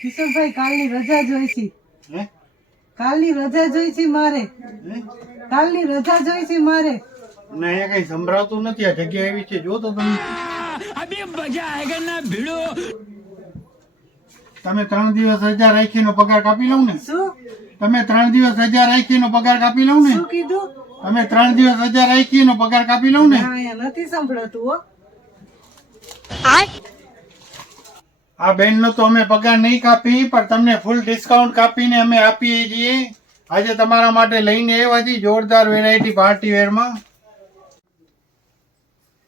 કિશોરભાઈ કાલની રજા જોઈ છે. હે કાલની રજા જોઈ છે મારે. કાલની રજા જોઈ છે મારે. ના અહીંયા કઈ સંભળાતું નથી. આ જગ્યા એવી છે જો તો તમે તમે 3 દિવસ રજા રાખીનો પગાર કાપી લઉં ને. શું તમે 3 દિવસ રજા રાખીનો પગાર કાપી લઉં ને. શું કીધું? તમે 3 દિવસ રજા રાખીનો પગાર કાપી લઉં ને. ના, અહીંયા નથી સંભળાતું હો. આ બેન નો તો અમે પગાર નહીં કાપી, પણ તમને ફૂલ ડિસ્કાઉન્ટ કાપીને અમે આપીએ છીએ. આજે તમારા માટે લઈને આવ્યા છીએ જોરદાર વેરાયટી પાર્ટી વેરમાં.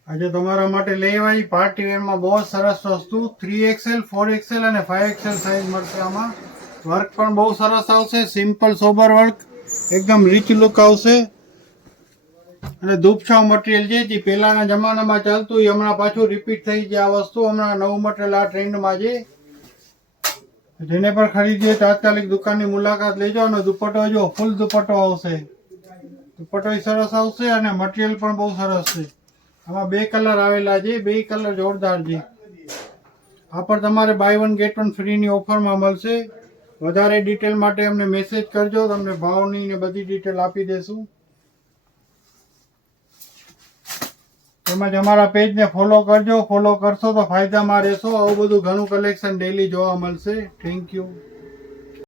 આજે તમારા માટે લઈ આવ્યા છીએ પાર્ટી વેરમાં બહુ સરસ વસ્તુ. 3XL, 4XL અને 5XL સાઇઝ મળશે. આમાં વર્ક પણ બહુ સરસ આવશે. સિમ્પલ સોબર વર્ક, એકદમ રીચ લુક આવશે. અને દુપછાવ મટીરિયલ છે જે પહેલાના જમાનામાં ચાલતું એ હમણાં પાછું રિપીટ થઈ છે. આ વસ્તુ હમણાં નવું મટીરિયલ આ ટ્રેન્ડમાં છે. જેને પણ ખરીદીએ તાત્કાલિક દુકાનની મુલાકાત લેજો. અને દુપટ્ટો જો ફૂલ દુપટ્ટો આવશે. દુપટ્ટો સરસ આવશે અને મટીરિયલ પણ બહુ સરસ છે. આમાં 2 કલર આવેલા છે. 2 કલર જોરદાર છે. આ પર તમારે બાય 1 ગેટ 1 ફ્રીની ઓફરમાં મળશે. વધારે ડિટેલ માટે અમને મેસેજ કરજો. તમને ભાવની ને બધી ડિટેલ આપી દેશું. તેમજ અમારા પેજને ફોલો કરજો. ફોલો કરશો તો ફાયદામાં રહેશો. આવું બધું ઘણું કલેક્શન ડેલી જોવા મળશે. Thank you.